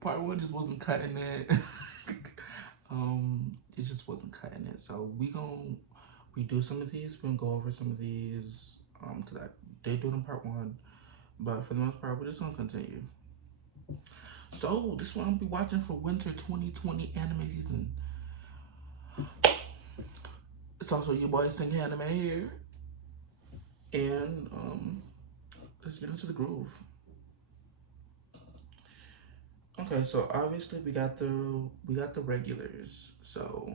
Part one just wasn't cutting it. It just wasn't cutting it. So we gonna redo some of these. We're gonna go over some of these. Cause I did do it in part one, but for the most part, we're just gonna continue. So this one I'll be watching for winter 2020 anime season. It's also your boy Sing Anime here, and let's get into the groove. Okay, so obviously we got the regulars. So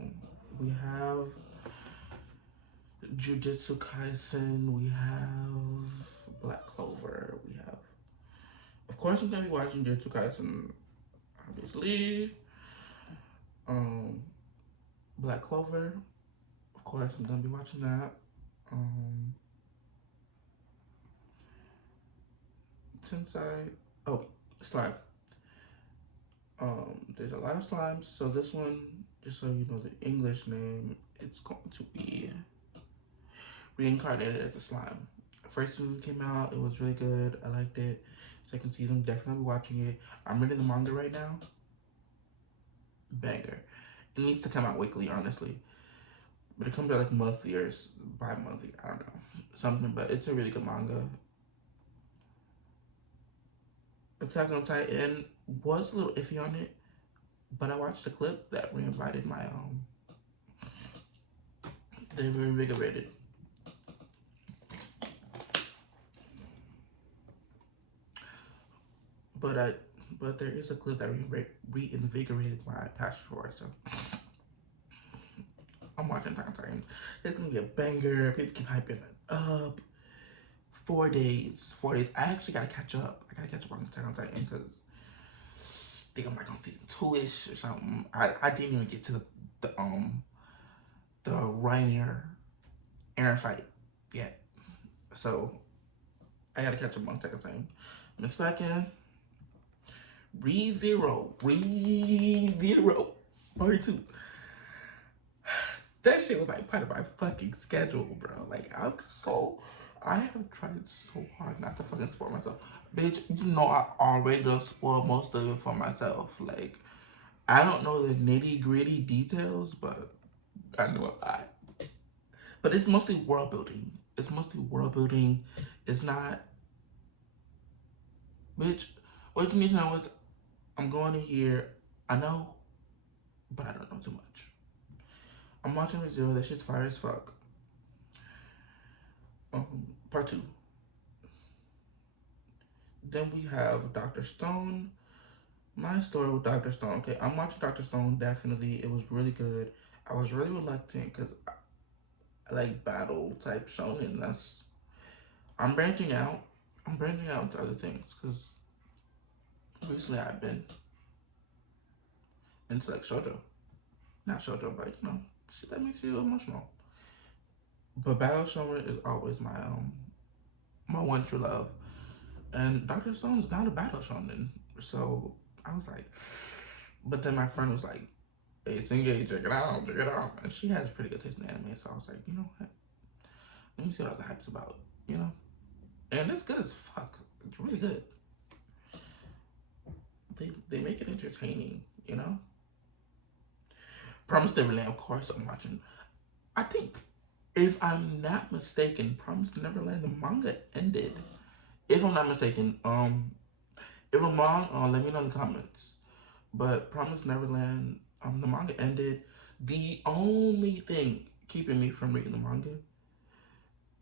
we have Jujutsu Kaisen, we have Black Clover, we have, of course, I'm gonna be watching Jujutsu Kaisen, obviously. Um, Black Clover, of course, I'm gonna be watching that. Um, Tensei, oh, Slime. There's a lot of slimes, so this one, just so you know the English name, it's going to be Reincarnated as a Slime. First season came out, it was really good. I liked it. Second season, definitely watching it. I'm reading the manga right now. Banger. It needs to come out weekly, honestly. But it comes out like monthly or bi-monthly. I don't know. Something, but it's a really good manga. Attack on Titan was a little iffy on it, but I watched a clip that reinvited my they reinvigorated. But I but there is a clip that reinvigorated my passion for it. So I'm watching Attack on Titan. It's gonna be a banger. People keep hyping it up. 4 days. 4 days. I actually gotta catch up. I gotta catch up on Attack on Titan because I think I'm like on season 2-ish or something. I didn't even get to the Rainier Aaron fight yet. So I gotta catch up on Attack on Titan. In a second, ReZero part 2. That shit was like part of my fucking schedule, bro. Like I have tried so hard not to fucking spoil myself. Bitch, you know I already done spoiled most of it for myself. Like, I don't know the nitty gritty details, but I know a lot. But it's mostly world building. It's mostly world building. It's not, bitch. What you need to know is I'm going to here. I know, but I don't know too much. I'm watching Brazil. That shit's fire as fuck. Part 2. Then we have Dr. Stone. My story with Dr. Stone. Okay, I'm watching Dr. Stone. Definitely, it was really good. I was really reluctant because I like battle type shonen. I'm branching out. I'm branching out into other things because recently I've been into like shojo, not shojo, but shit that makes you emotional. But battle shonen is always my one true love. And Dr. Stone's not a battle shonen, so I was like, but then my friend was like, "Hey, Singay, check it out, check it out." And she has pretty good taste in anime, so I was like, you know what? Let me see what all the hype's about, you know? And it's good as fuck. It's really good. They make it entertaining, you know? Promise Neverland, of course I'm watching. I think, if I'm not mistaken, Promise Neverland, the manga ended. If I'm not mistaken, if I'm wrong, let me know in the comments. But Promise Neverland, the manga ended. The only thing keeping me from reading the manga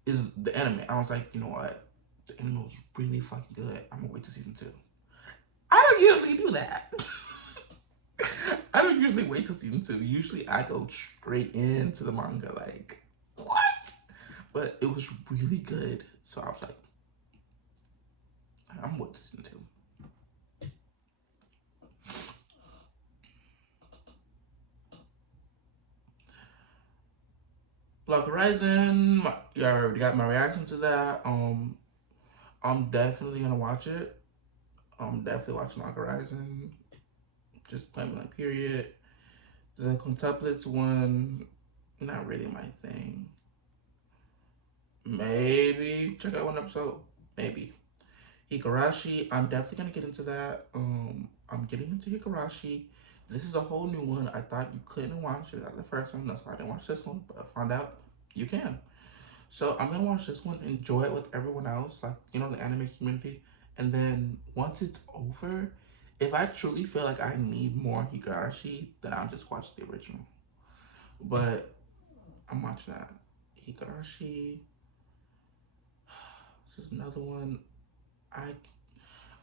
is the anime. I was like, you know what? The anime was really fucking good. I'm gonna wait till season 2. I don't usually do that. I don't usually wait till season 2. Usually I go straight into the manga. Like, what? But it was really good. So I was like, I'm waiting to season 2. Lock Horizon, you already got my reaction to that. I'm definitely gonna watch it. I'm definitely watching Lock Horizon. Just plain blank period. The Quintuplets one, not really my thing. Maybe check out one episode. Maybe. Higurashi, I'm definitely gonna get into that. I'm getting into Higurashi. This is a whole new one. I thought you couldn't watch it. The first one, that's why I didn't watch this one, but I found out you can. So I'm gonna watch this one, enjoy it with everyone else, like the anime community, and then once it's over, if I truly feel like I need more Higurashi, then I'll just watch the original. But I'm watching that Higurashi. This is another one. I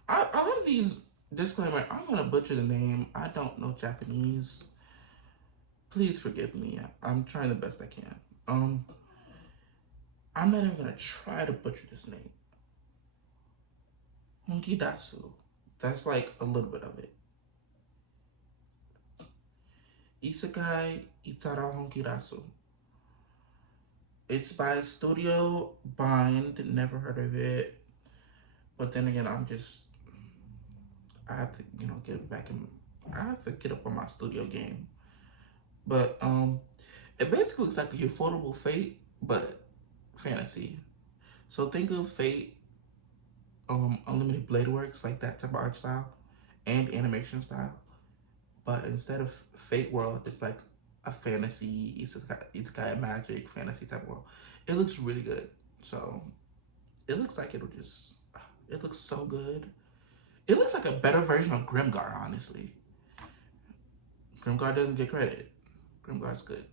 a lot of these disclaimer. I'm gonna butcher the name. I don't know Japanese. Please forgive me. I'm trying the best I can. I'm not even gonna try to butcher this name. Honkidasu. That's like a little bit of it. Isekai Itara Honkidasu. It's by Studio Bind. Never heard of it. But then again, I have to, get back in. I have to get up on my studio game. But it basically looks like a Ufotable Fate, but fantasy. So think of Fate, Unlimited Blade Works, like that type of art style and animation style. But instead of Fate World, it's like a fantasy, it's got a magic fantasy type world. It looks really good. So it looks like it looks so good. It looks like a better version of Grimgar, honestly. Grimgar doesn't get credit. Grimgar's good.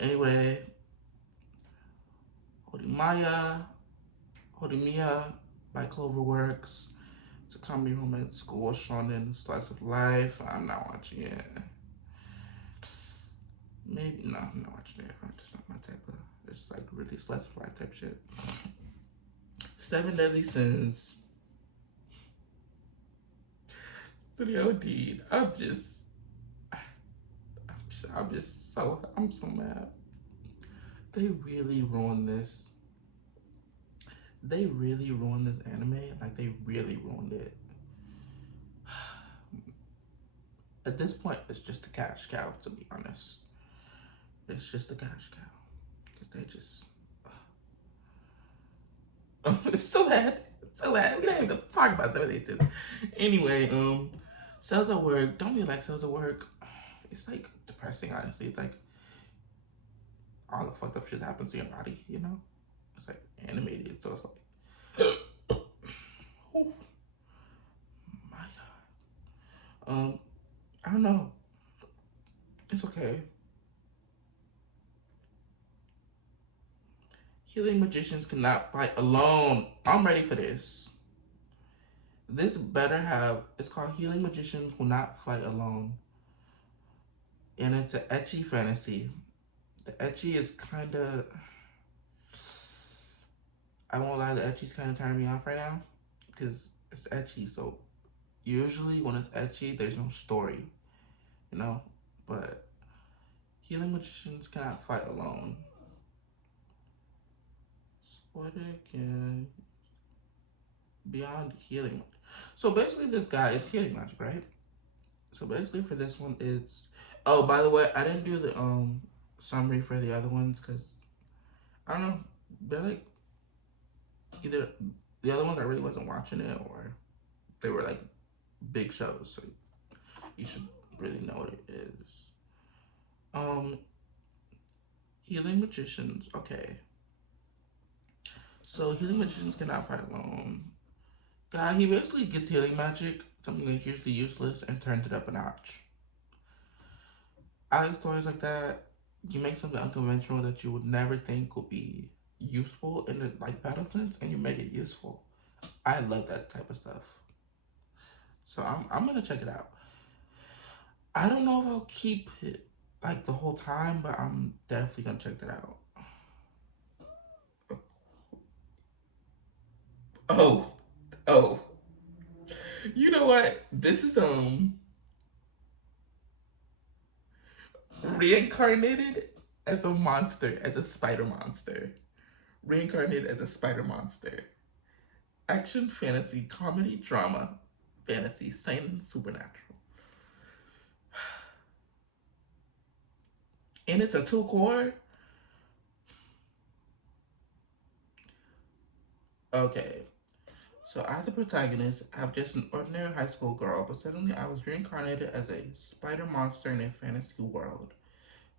Anyway, Horimiya by Cloverworks. It's a comedy romance school shonen slice of life. I'm not watching it. Maybe no, I'm not watching it. It's not my type of. It's like really slice of life type shit. 7 Deadly Sins. Studio Deed. I'm so mad. They really ruined this. They really ruined this anime. Like, they really ruined it. At this point, it's just a cash cow, to be honest. It's just a cash cow. Because they just... it's so bad. It's so bad. We're not even going to talk about some of these. Anyway, Cells at Work. Don't be like Cells at Work. It's, like, depressing, honestly. It's, like, all the fucked up shit that happens to your body, It's, like, animated, so it's, like... oh, my God. I don't know. It's okay. Healing magicians cannot fight alone. I'm ready for this. This better have... It's called Healing Magicians Will Not Fight Alone. And it's an ecchi fantasy. The ecchi is kind of... I won't lie, the ecchi's kind of turning me off right now. Because it's ecchi, so... Usually when it's ecchi, there's no story. But... Healing magicians cannot fight alone. What again? Beyond healing. So basically this guy, it's healing magic, right? So basically for this one, it's... Oh, by the way, I didn't do the summary for the other ones because... I don't know. They're like... Either the other ones I really wasn't watching it or they were like big shows. So you should really know what it is. Healing magicians. Okay. So healing magicians cannot fight alone. Guy, he basically gets healing magic, something that's usually useless, and turns it up a notch. I like stories like that. You make something unconventional that you would never think would be useful in the battle sense, and you make it useful. I love that type of stuff. So I'm gonna check it out. I don't know if I'll keep it the whole time, but I'm definitely gonna check that out. Oh. You know what? This is reincarnated as a monster, as a spider monster. Reincarnated as a spider monster. Action, fantasy, comedy, drama, fantasy, seinen, supernatural. And it's a 2-core. Okay. So I, the protagonist, have just an ordinary high school girl, but suddenly I was reincarnated as a spider monster in a fantasy world.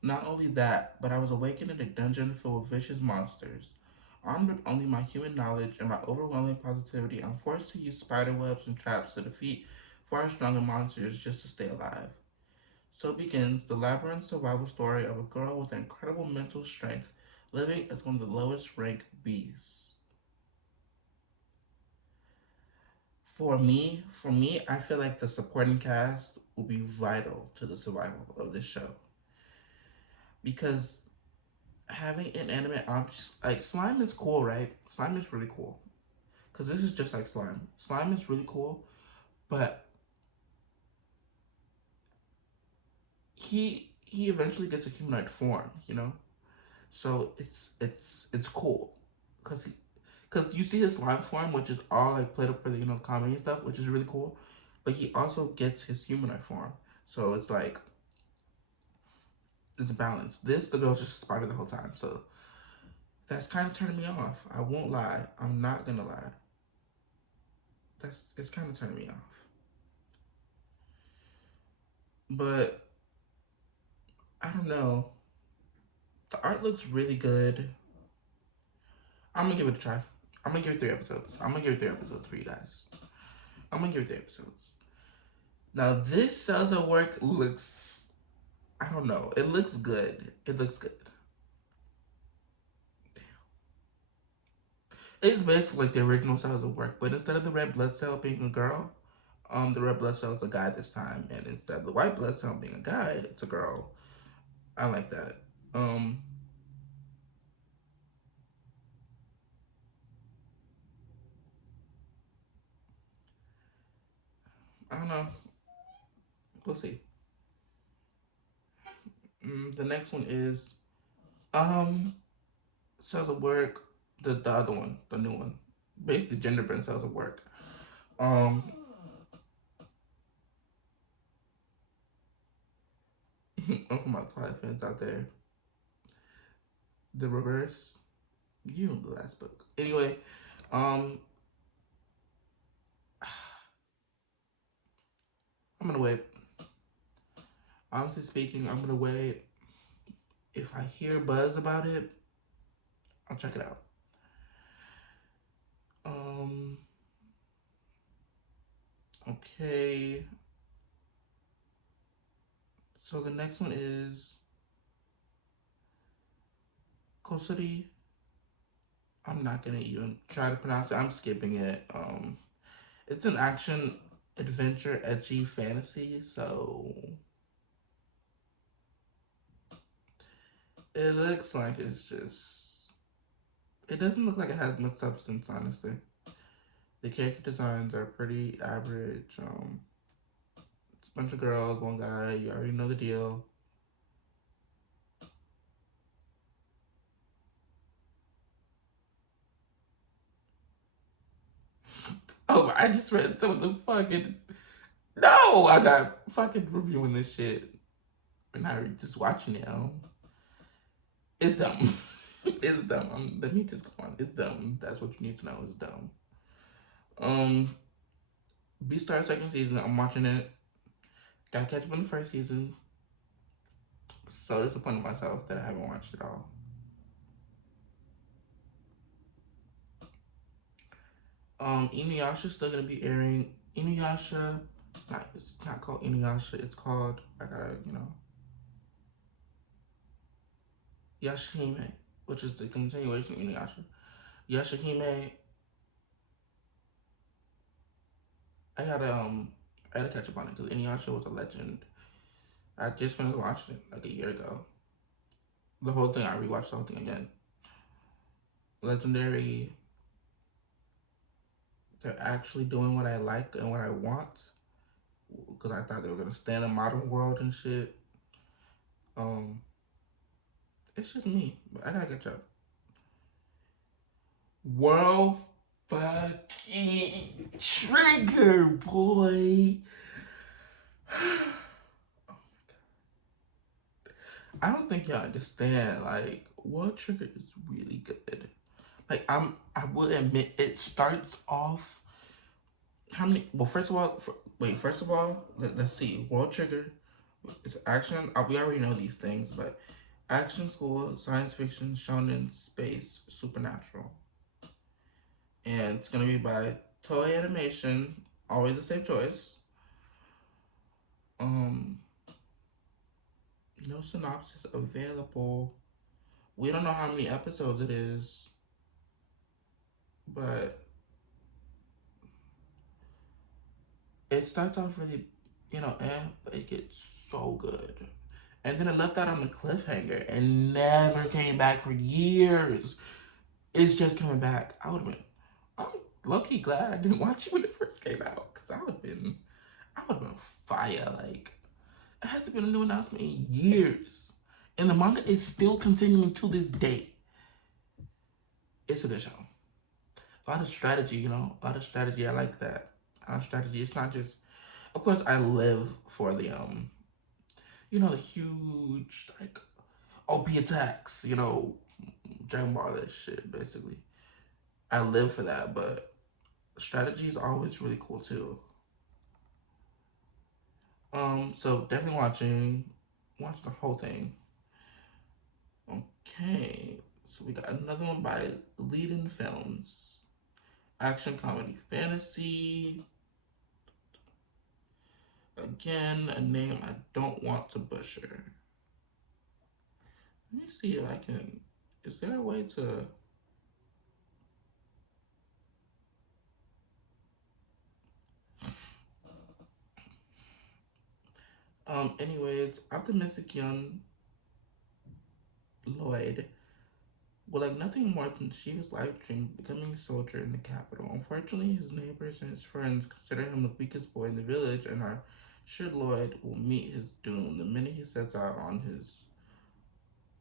Not only that, but I was awakened in a dungeon full of vicious monsters. Armed with only my human knowledge and my overwhelming positivity, I'm forced to use spider webs and traps to defeat far stronger monsters just to stay alive. So begins the labyrinth survival story of a girl with incredible mental strength living as one of the lowest ranked beasts. For me, I feel like the supporting cast will be vital to the survival of this show because having inanimate objects like slime is cool, right? Slime is really cool because this is just like slime. Slime is really cool, but he eventually gets a humanoid form, you know. So it's cool because because you see his slime form, which is all like played up for the comedy and stuff, which is really cool. But he also gets his humanoid form, so it's like it's balanced. This the girl's just a spider the whole time, so that's kind of turning me off. I won't lie. I'm not gonna lie. That's it's kind of turning me off. But I don't know. The art looks really good. I'm gonna give it a try. I'm gonna give it 3 episodes. I'm gonna give it 3 episodes for you guys. I'm gonna give it 3 episodes. Now this Cells at Work looks, I don't know. It looks good. It looks good. It's basically like the original Cells at Work, but instead of the red blood cell being a girl, the red blood cell is a guy this time, and instead of the white blood cell being a guy, it's a girl. I like that. I don't know. We'll see. The next one is um Cells at Work, the other one, the new one, basically gender bent Cells at Work. Um, I'm from my Twilight fans out there. The reverse, you know the last book. Anyway, um, I'm gonna wait. Honestly speaking, I'm gonna wait. If I hear buzz about it, I'll check it out. Um, okay. So the next one is Kosuri. I'm not gonna even try to pronounce it. I'm skipping it. It's an action adventure edgy fantasy, so it looks like it's just it doesn't look like it has much substance, honestly. The character designs are pretty average. It's a bunch of girls, one guy, you already know the deal. Oh, I just read some of the fucking no, I'm not fucking reviewing this shit. We're not just watching it. It's dumb. It's dumb. Let me just go on. It's dumb. That's what you need to know. It's dumb. Um, Beastar second season. I'm watching it. Gotta catch up on the first season. So disappointed in myself that I haven't watched it all. Inuyasha's still gonna be airing. Inuyasha, it's not called Inuyasha. It's called Yashahime, which is the continuation of Inuyasha. Yashahime, I had I had to catch up on it because Inuyasha was a legend. I just finished watching it like a year ago. The whole thing, I rewatched the whole thing again. Legendary. They're actually doing what I like and what I want because I thought they were gonna stay in the modern world and shit. Um, it's just me, but I gotta catch up. World fucking Trigger, boy. I don't think y'all understand. Like, World Trigger is really good. Like, I will admit, it starts off how many? Well, first of all, first of all, let's see. World Trigger. It's action. We already know these things, but action, school, science fiction, shonen, space, supernatural, and it's gonna be by Toei Animation. Always a safe choice. Um, no synopsis available. We don't know how many episodes it is, but it starts off really, but it gets so good. And then it left out on a cliffhanger and never came back for years. It's just coming back. I'm low-key glad I didn't watch it when it first came out, because I would have been fire. Like, it hasn't been a new announcement in years. And the manga is still continuing to this day. It's a good show. A lot of strategy, a lot of strategy. I like that. A lot of strategy. It's not just, of course, I live for the huge, like, OP attacks, Dragon Ball, that shit, basically. I live for that, but strategy is always really cool too. So definitely watch the whole thing. Okay, so we got another one by Leading Films. Action, comedy, fantasy. Again, a name I don't want to butcher. Let me see if I can. Is there a way to? Anyway, it's optimistic young Lloyd would like nothing more than achieve his life dream of becoming a soldier in the capital. Unfortunately, his neighbors and his friends consider him the weakest boy in the village and are sure Lloyd will meet his doom the minute he sets out on his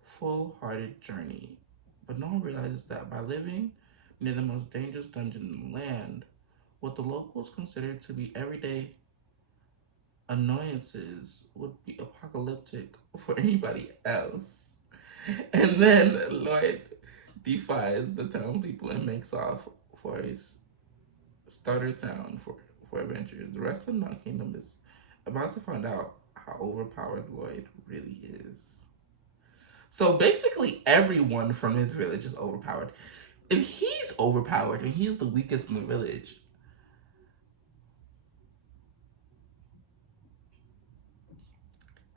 full-hearted journey. But no one realizes that by living near the most dangerous dungeon in the land, what the locals consider to be everyday annoyances would be apocalyptic for anybody else. And then Lloyd defies the townspeople and makes off for his starter town for adventures. The rest of the Night Kingdom is about to find out how overpowered Lloyd really is. So basically, everyone from his village is overpowered. If he's overpowered and he's the weakest in the village,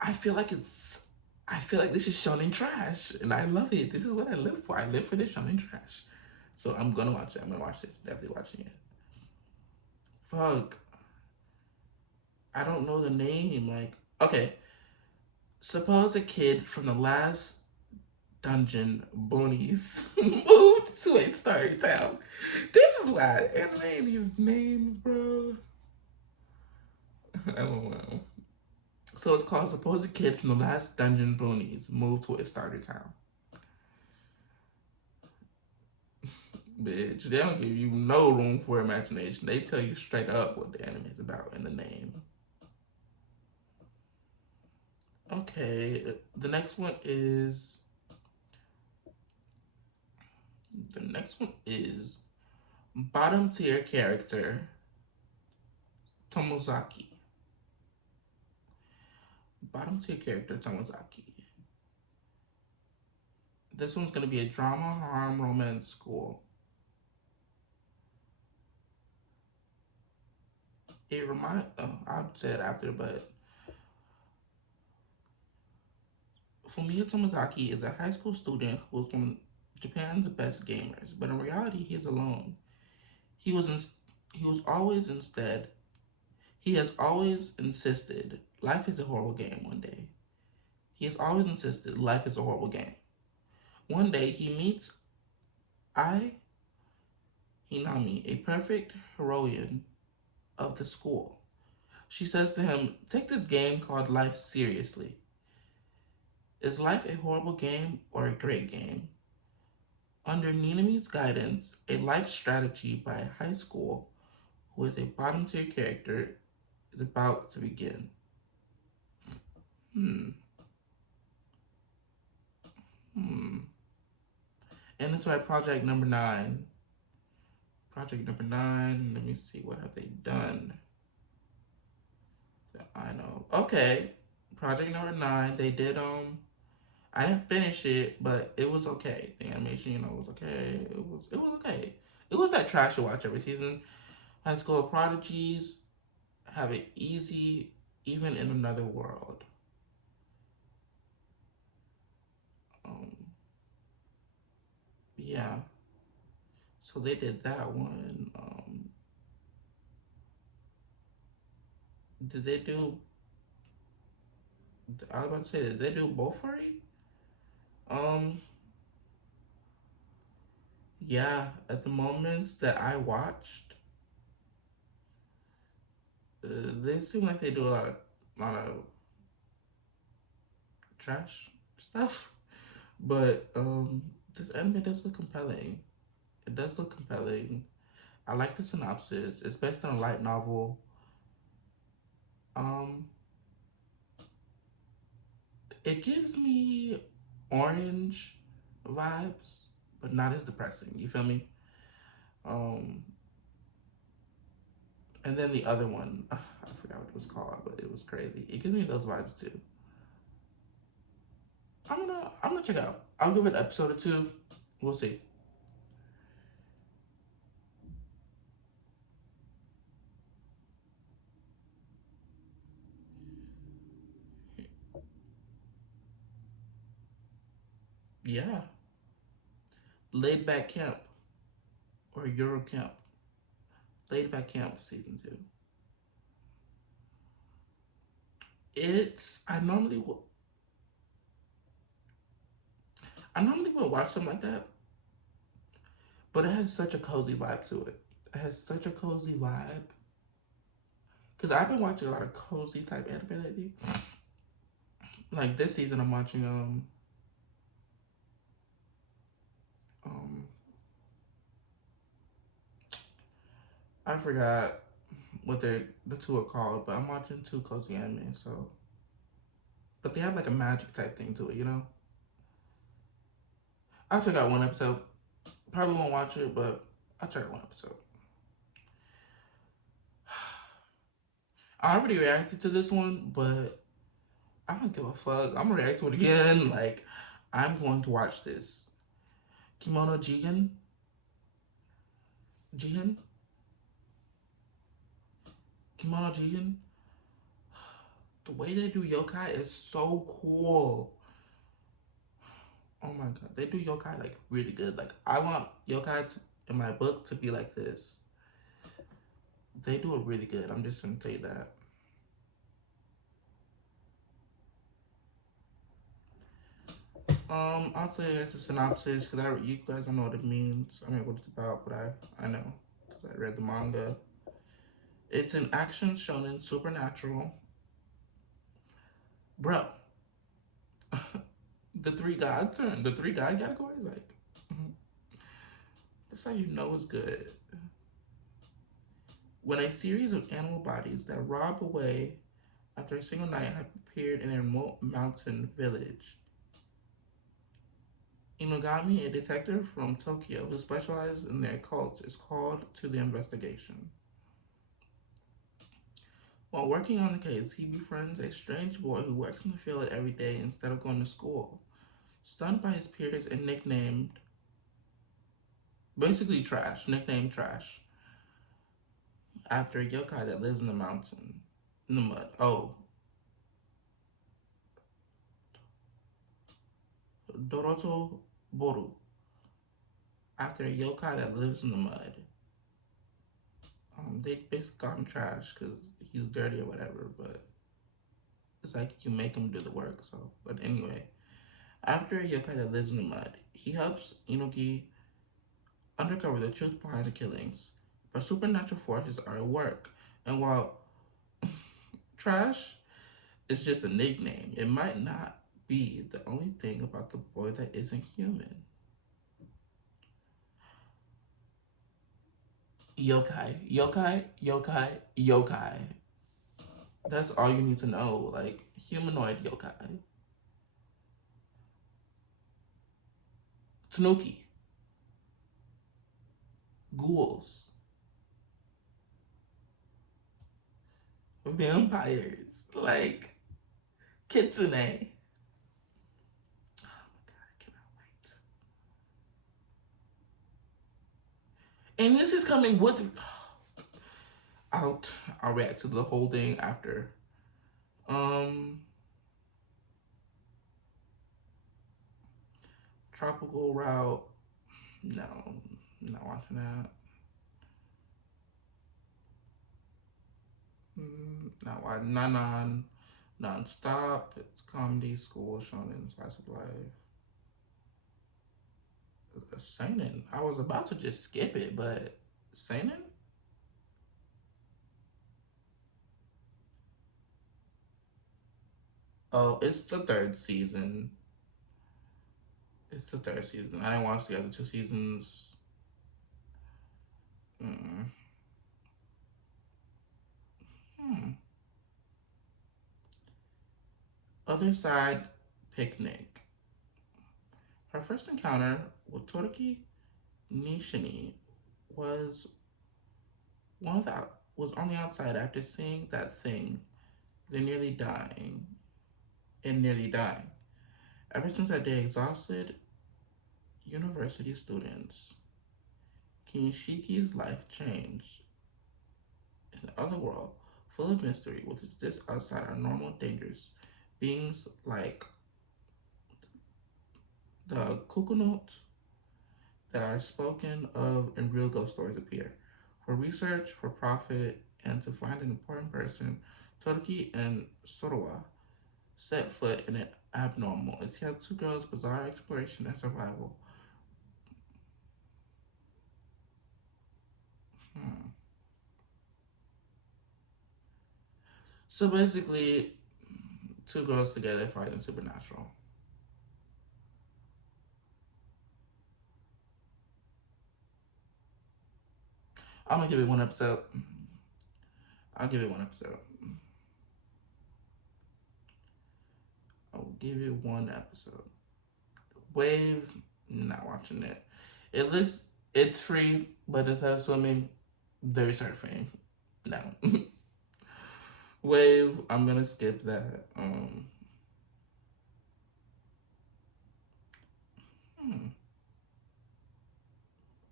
I feel like this is shonen trash, and I love it. This is what I live for. I live for this shonen trash. So I'm gonna watch it. I'm gonna watch this. Definitely watching it. Fuck. I don't know the name. Like, okay. Suppose a kid from the last dungeon, Boonies, moved to a starter town. This is why anime these names, bro. I don't know. So it's called Suppose a Kid from the Last Dungeon Boonies moved to a starter town. Bitch, they don't give you no room for imagination. They tell you straight up what the anime is about in the name. Okay, the next one is bottom tier character Tomozaki. Bottom tier character Tomozaki. This one's gonna be a drama, harm, romance school. I'll say it after, but Fumiya Tomozaki is a high school student who is one of Japan's best gamers, but in reality, he is alone. He was in, he was always instead. He has always insisted life is a horrible game. One day, he has always insisted life is a horrible game. One day, he meets Ai Hinami, a perfect heroine of the school. She says to him, "Take this game called life seriously. Is life a horrible game or a great game?" Under Ninami's guidance, a life strategy by a high school who is a bottom tier character is about to begin. Hmm. And it's by Project Number 9. Project number 9. Let me see, what have they done that I know. Okay, Project number 9. They did I didn't finish it, but it was okay. The animation, was okay. It was okay. It was that trash to watch every season. High School Prodigies have it easy, even in another world. Um, yeah. So they did that one. Did they do? I was about to say, did they do Bofuri? Um, yeah. At the moments that I watched, they seem like they do a lot of trash stuff. But this anime does look compelling. It does look compelling. I like the synopsis. It's based on a light novel. Um, it gives me orange vibes, but not as depressing. You feel me? Um, and then the other one, I forgot what it was called, but it was crazy. It gives me those vibes too. I'm gonna check it out. I'll give it an episode or two. We'll see. Yeah, Laid Back Camp or Euro Camp. Laid Back Camp season 2. It's I normally would watch something like that, but it has such a cozy vibe to it. It has such a cozy vibe. Cause I've been watching a lot of cozy type anime lately. Like this season, I'm watching um I forgot what the two are called, but I'm watching two cozy anime. So, but they have like a magic type thing to it. I'll check out one episode. Probably won't watch it, but I'll check out one episode. I already reacted to this one, but I don't give a fuck. I'm gonna react to it again. Like, I'm going to watch this. Kimono Jigen, Kimono Jigen. The way they do yokai is so cool. Oh my god, they do yokai like really good. Like, I want yokai in my book to be like this. They do it really good. I'm just gonna tell you that. I'll tell you guys the synopsis because you guys don't know what it means. I mean, what it's about, but I know because I read the manga. It's an action shonen supernatural, bro. The three god categories, like, that's how you know it's good. When a series of animal bodies that rob away after a single night have appeared in a remote mountain village, Inogami, a detective from Tokyo who specializes in the occult, is called to the investigation. While working on the case, he befriends a strange boy who works in the field every day instead of going to school. Stunned by his peers and basically trash, nicknamed Trash, after a yokai that lives in the mountain, in the mud. Oh, Doroto Boru, after a yokai that lives in the mud. They basically call him Trash because he's dirty or whatever, but it's like you make him do the work. So, but anyway, after a yokai that lives in the mud, he helps Inoki uncover the truth behind the killings. But supernatural forces are at work, and while Trash is just a nickname, it might not be the only thing about the boy that isn't human. Yokai, yokai, yokai, yokai. That's all you need to know. Like, humanoid yokai. Tanuki. Ghouls. vampires like Kitsune. Oh my god, I cannot wait. And this is coming with out. I'll react to the whole thing after. Um, Tropical Route. No, not watching that. Not watching. Non-stop. It's comedy, school, shonen, slice of life. Seinen. I was about to just skip it, but Seinen. Oh, it's the third season. It's the third season. I didn't watch the other two seasons. Mm. Hmm. Other side picnic. Her first encounter with Todoroki Nishini was one that was on the outside after seeing that thing. They're nearly dying and nearly dying. Ever since that day, exhausted university students, Kinshiki's life changed. In the other world, full of mystery, which is this outside our normal dangers, beings like the Kukunot that are spoken of in real ghost stories appear. For research, for profit, and to find an important person, Todoroki and Sorowa set foot in an abnormal, it's yet two girls' bizarre exploration and survival. Hmm. So basically, two girls together fighting supernatural. I'm gonna give it one episode. I'll give it one episode. I'll give it one episode. Wave, not watching it. It looks, it's free, but instead of swimming, they're surfing. No. Wave, I'm gonna skip that. Hmm,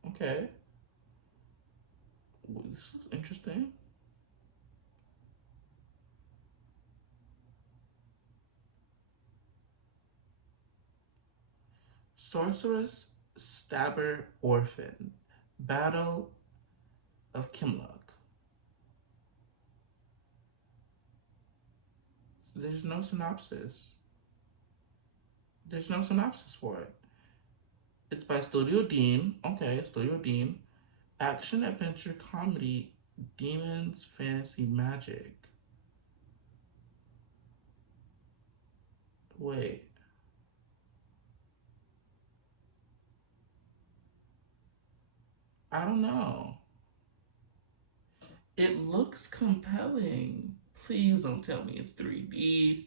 okay. Well, this looks interesting. Sorceress, Stabber, Orphan. Battle of Kimlock. There's no synopsis. There's no synopsis for it. It's by Studio Dean. Okay, Studio Dean. Action, adventure, comedy, demons, fantasy, magic. Wait. I don't know. It looks compelling. Please don't tell me it's 3D.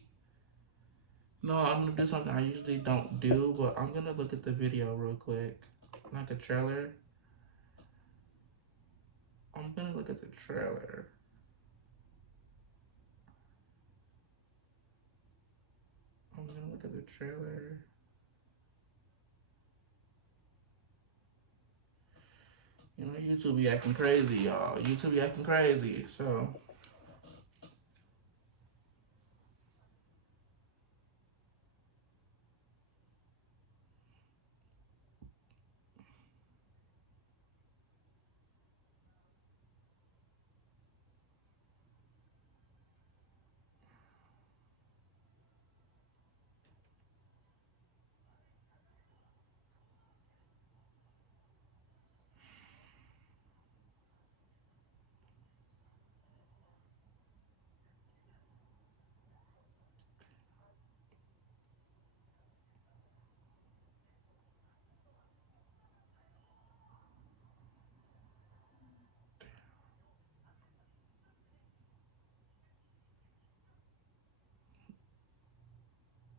No, I'm gonna do something I usually don't do, but I'm gonna look at the video real quick. Like a trailer. I'm gonna look at the trailer. I'm gonna look at the trailer. You know, YouTube be acting crazy, y'all. YouTube be acting crazy. So,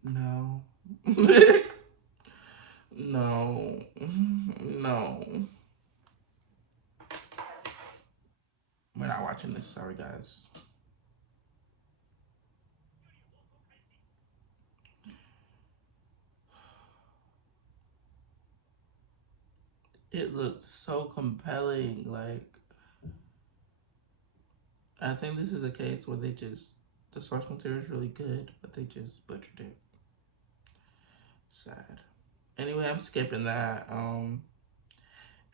no. No. No. We're not watching this. Sorry, guys. It looked so compelling. Like, I think this is a case where the source material is really good, but they just butchered it. Sad. Anyway, I'm skipping that.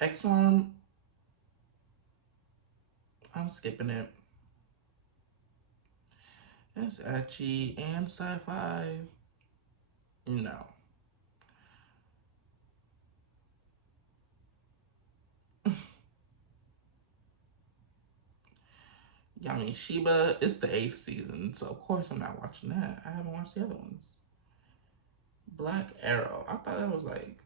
X-Arm, I'm skipping it. It's ecchi and sci-fi. No. Yamishiba, it's the 8th season, so of course I'm not watching that. I haven't watched the other ones. Black Arrow, I thought that was like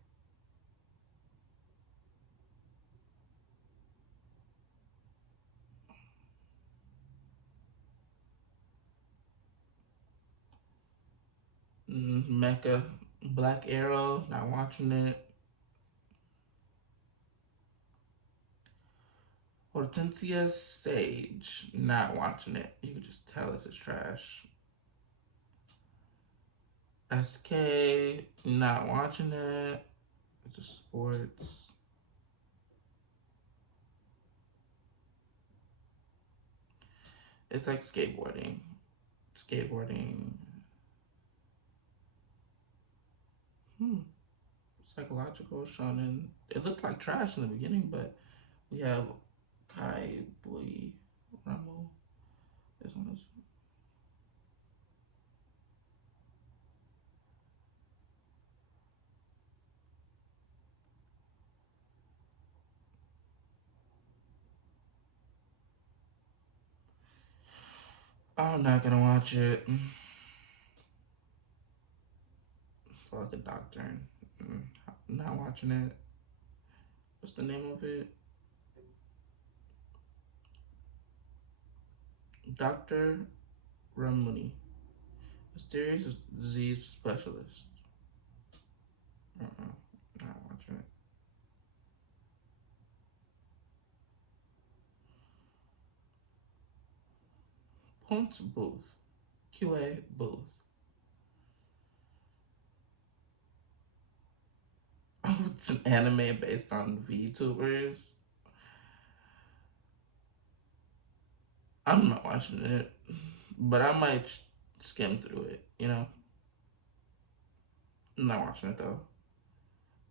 Mecha. Black Arrow, not watching it. Hortensia Sage, not watching it. You can just tell it's trash. SK, not watching it. It's a sports. It's like skateboarding. Skateboarding. Psychological shonen. It looked like trash in the beginning, but we have Kai Boy Ramo. This one is. I'm not gonna watch it. It's like a doctor. Not watching it. What's the name of it? Dr. Ramuni. Mysterious disease specialist. Not watching it. Point Booth. QA Booth. Oh, it's an anime based on VTubers. I'm not watching it, but I might skim through it, you know? I'm not watching it though.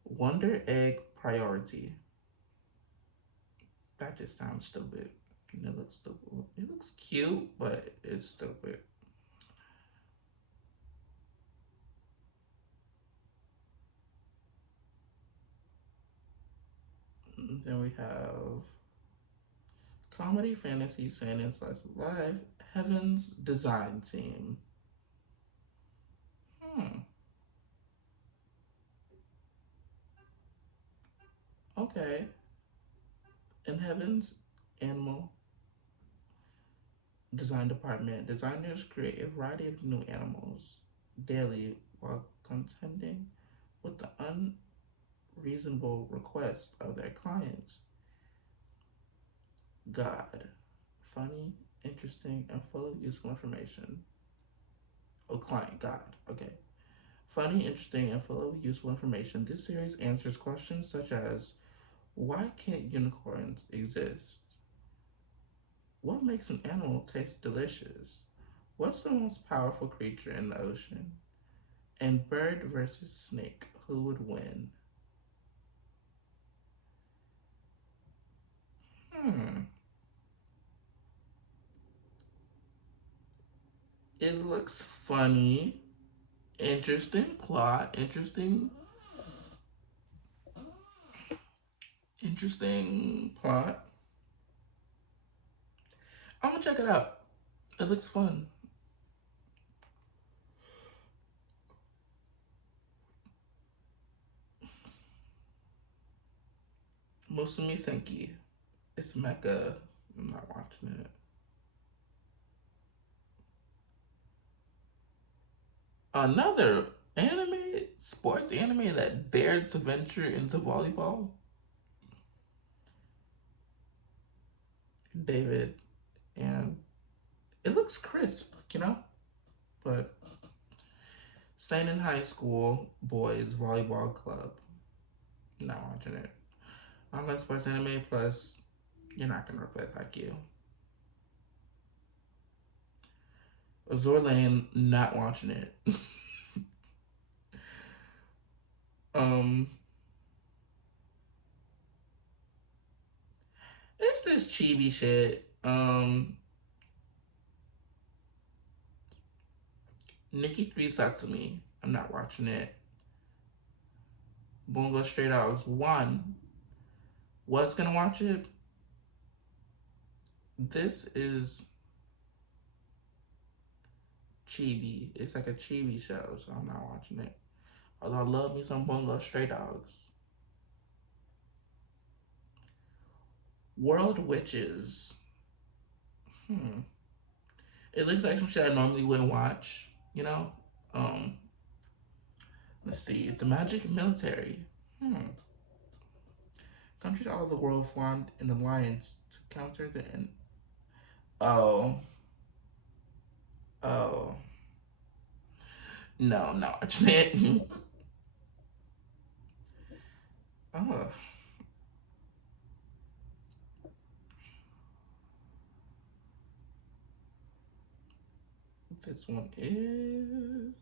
Wonder Egg Priority. That just sounds stupid. And it looks stupid. It looks cute, but it's stupid. And then we have comedy, fantasy, seinen, slice of life, Heaven's Design Team. Okay. In Heaven's Animal Design Department, designers create a variety of new animals daily while contending with the unreasonable requests of their clients. God. Funny, interesting, and full of useful information. Oh, client, God. Okay. Funny, interesting, and full of useful information, this series answers questions such as why can't unicorns exist? What makes an animal taste delicious? What's the most powerful creature in the ocean? And bird versus snake, who would win? Hmm. It looks funny. Interesting plot. Interesting plot. I'm gonna check it out. It looks fun. Musumi Senki. It's mecha. I'm not watching it. Another anime, sports anime that dared to venture into volleyball. David, and it looks crisp, you know? But Seinen High School Boys Volleyball Club. Not watching it. Online sports anime plus you're not gonna replace IQ. Azur Lane, not watching it. um, it's this chibi shit. Nikki 3 Satsumi, I'm not watching it. Bungo Stray Dogs 1, was gonna watch it. This is chibi. It's like a chibi show, so I'm not watching it. Although I love me some Bungo Stray Dogs. World Witches. It looks like some shit I normally wouldn't watch, you know? Um, let's see. It's a magic military. Countries all over the world formed an alliance to counter the Oh. Oh. No, I'm not watching it. Oh. This one is.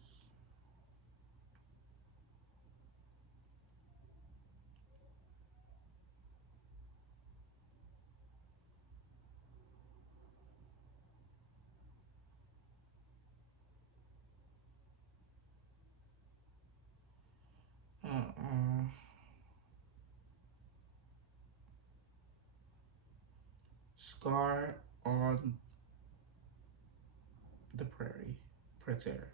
Scar on the Prairie. Prater.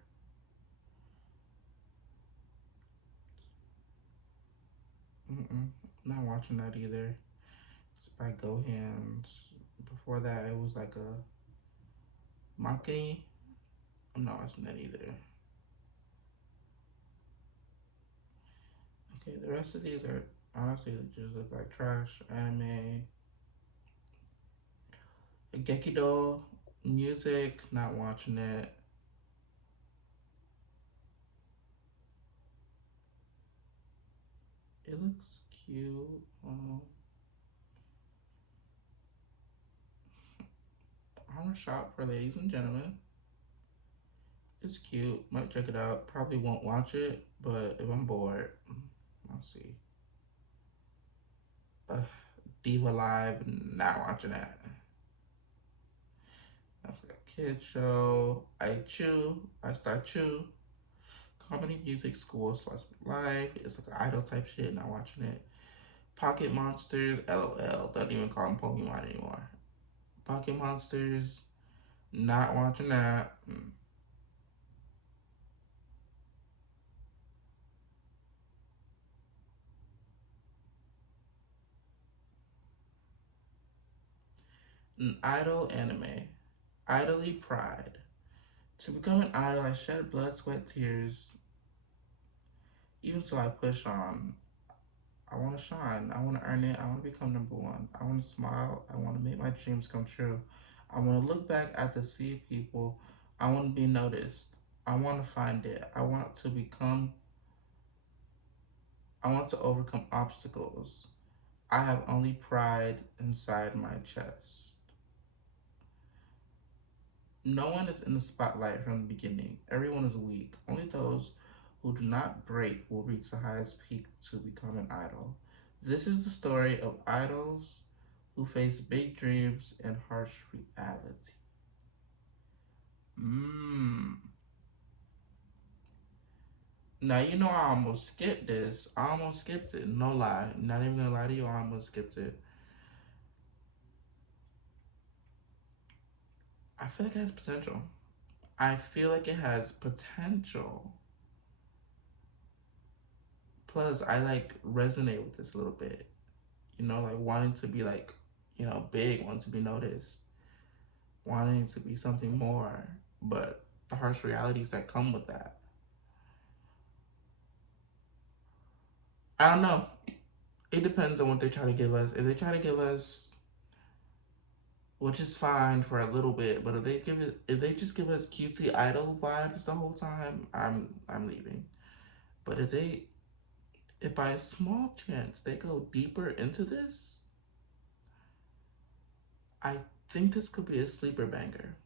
Not watching that either. It's by Gohans. Before that, it was like a Maki. I'm not watching that either. Okay, the rest of these are honestly just look like trash anime. Gekido music, not watching it. It looks cute. Armor Shop for ladies and gentlemen. It's cute. Might check it out. Probably won't watch it, but if I'm bored, I'll see. Diva Live, not watching that. That's like a kid show. I Star Chew. Comedy music school slash life. It's like an idol type shit, not watching it. Pocket Monsters, LOL. Don't even call them Pokemon anymore. Pocket Monsters, not watching that. An idol anime. Idly Pride. To become an idol, I shed blood, sweat, tears. Even so, I push on. I want to shine. I want to earn it. I want to become number one. I want to smile. I want to make my dreams come true. I want to look back at the sea of people. I want to be noticed. I want to find it. I want to overcome obstacles. I have only pride inside my chest. No one is in the spotlight from the beginning. Everyone is weak. Only those who do not break will reach the highest peak to become an idol. This is the story of idols who face big dreams and harsh reality. Now, you know, I almost skipped this. I almost skipped it. No lie. Not even gonna lie to you, I almost skipped it. I feel like it has potential. I feel like it has potential. Plus, I like resonate with this a little bit. You know, like wanting to be like, you know, big, wanting to be noticed, wanting to be something more, but the harsh realities that come with that. I don't know. It depends on what they try to give us. If they try to give us, which is fine for a little bit, but if they just give us cutesy idol vibes the whole time, I'm leaving. But if they if by a small chance they go deeper into this, I think this could be a sleeper banger.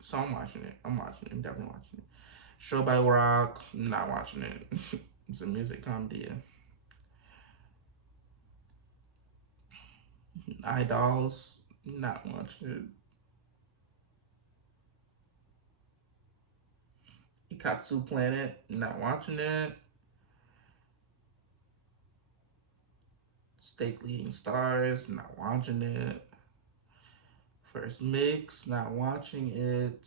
So I'm watching it. I'm watching it. I'm definitely watching it. Show by Rock, not watching it. It's a music comedy. Idols, not watching it. Ikatsu Planet, not watching it. Steak Leading Stars, not watching it. First Mix, not watching it.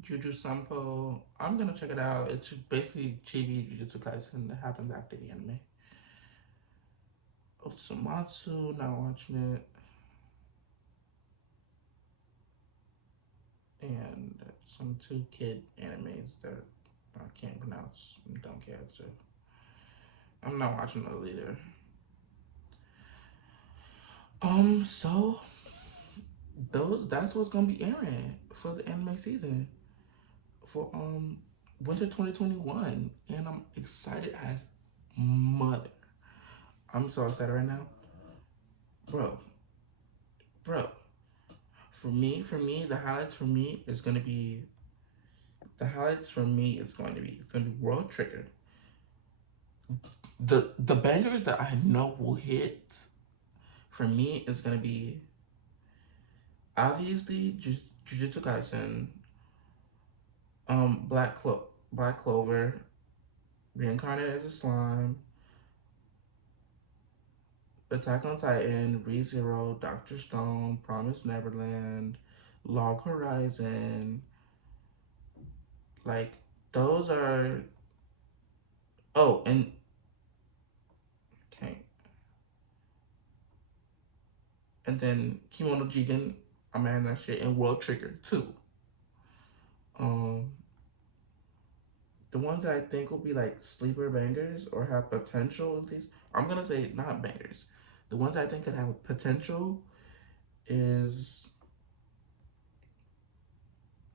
Juju Sampo, I'm gonna check it out. It's basically Chibi Jujutsu Kaisen that happens after the anime. Otsumatsu, not watching it. And some two kid animes that I can't pronounce and don't care to. I'm not watching those either. So that's what's gonna be airing for the anime season for winter 2021, and I'm excited as mother. I'm so excited right now, bro. Bro, for me, the highlights for me is gonna be World Trigger. The bangers that I know will hit for me is gonna be obviously Jujutsu Kaisen, Black Clover, Reincarnated as a Slime, Attack on Titan, ReZero, Doctor Stone, Promise Neverland, Log Horizon. Like those are. Oh, and okay, and then Kimono Jigen, I'm adding that shit, and World Trigger too. Um, the ones that I think will be like sleeper bangers or have potential at least. I'm gonna say not bangers. The ones I think could have a potential is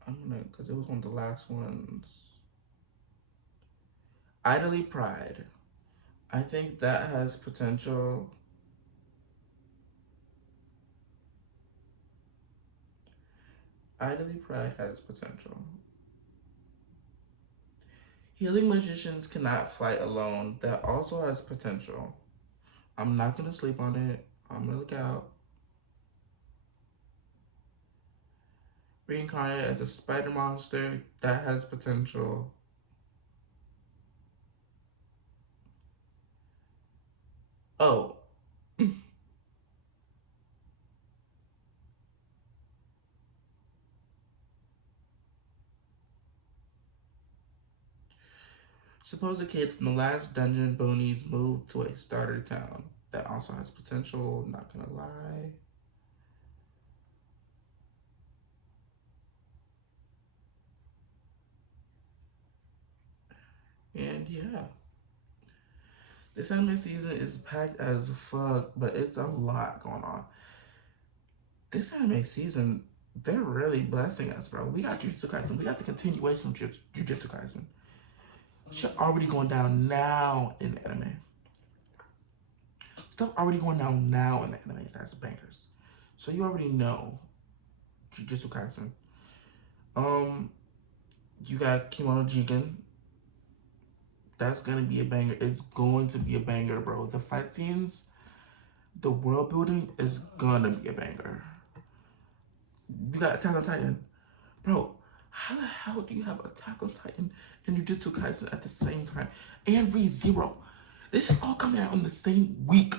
because it was one of the last ones. Idly Pride. I think that has potential. Idly Pride has potential. Healing Magicians Cannot Fight Alone. That also has potential. I'm not gonna sleep on it. I'm gonna look out. Reincarnated as a spider monster. That has potential. Oh. Suppose the kids in the last dungeon boonies move to a starter town. That also has potential, not gonna lie. And yeah. This anime season is packed as fuck, but it's a lot going on. This anime season, they're really blessing us, bro. We got Jujutsu Kaisen. We got the continuation of Jujutsu Kaisen. Shit already going down now in the anime. Stuff already going down now in the anime as bangers. So you already know Jujutsu Kaisen. You got Kimono Jigen. That's gonna be a banger. It's going to be a banger, bro. The fight scenes, the world building is gonna be a banger. You got Attack on Titan. Bro, how the hell do you have Attack on Titan and Jujutsu Kaisen at the same time? And ReZero. This is all coming out in the same week.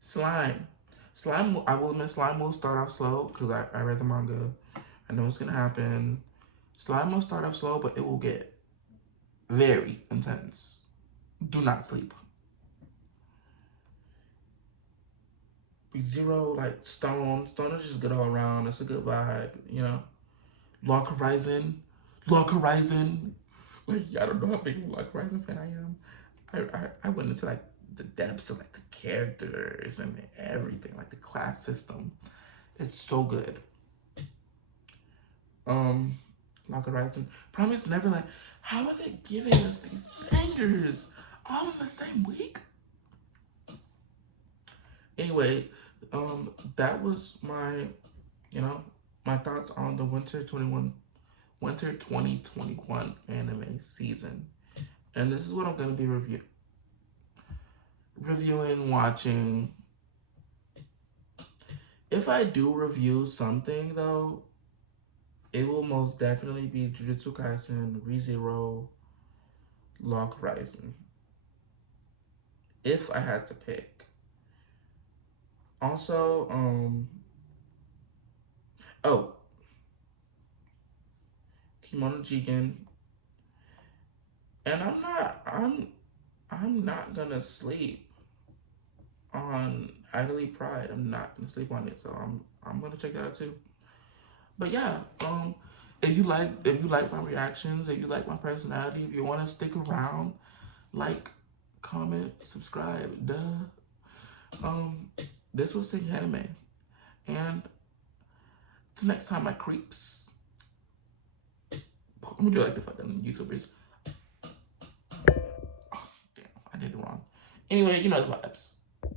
Slime. I will admit Slime will start off slow because I read the manga. I know what's gonna happen. Slime will start off slow, but it will get very intense. Do not sleep. Zero, like Stone. Stone is just good all around. It's a good vibe, you know? Log Horizon. Log Horizon. Like, I don't know how big of a Log Horizon fan I am. I went into like the depths of like the characters and everything, like the class system. It's so good. Lock Horizon, Promise Neverland. How is it giving us these bangers all in the same week? Anyway, that was my, my thoughts on the Winter 2021 anime season. And this is what I'm gonna be reviewing, watching. If I do review something though, it will most definitely be Jujutsu Kaisen, ReZero, Lock Horizon. If I had to pick. Also, Kimono Jigen. And I'm not gonna sleep on Idly Pride. I'm not gonna sleep on it, so I'm gonna check that out too. But yeah, if you like my reactions, if you like my personality, if you want to stick around, like, comment, subscribe, this was Sing Anime, and till next time, my creeps. I'm gonna do like the fucking YouTubers. Oh, damn, I did it wrong. Anyway, you know the vibes.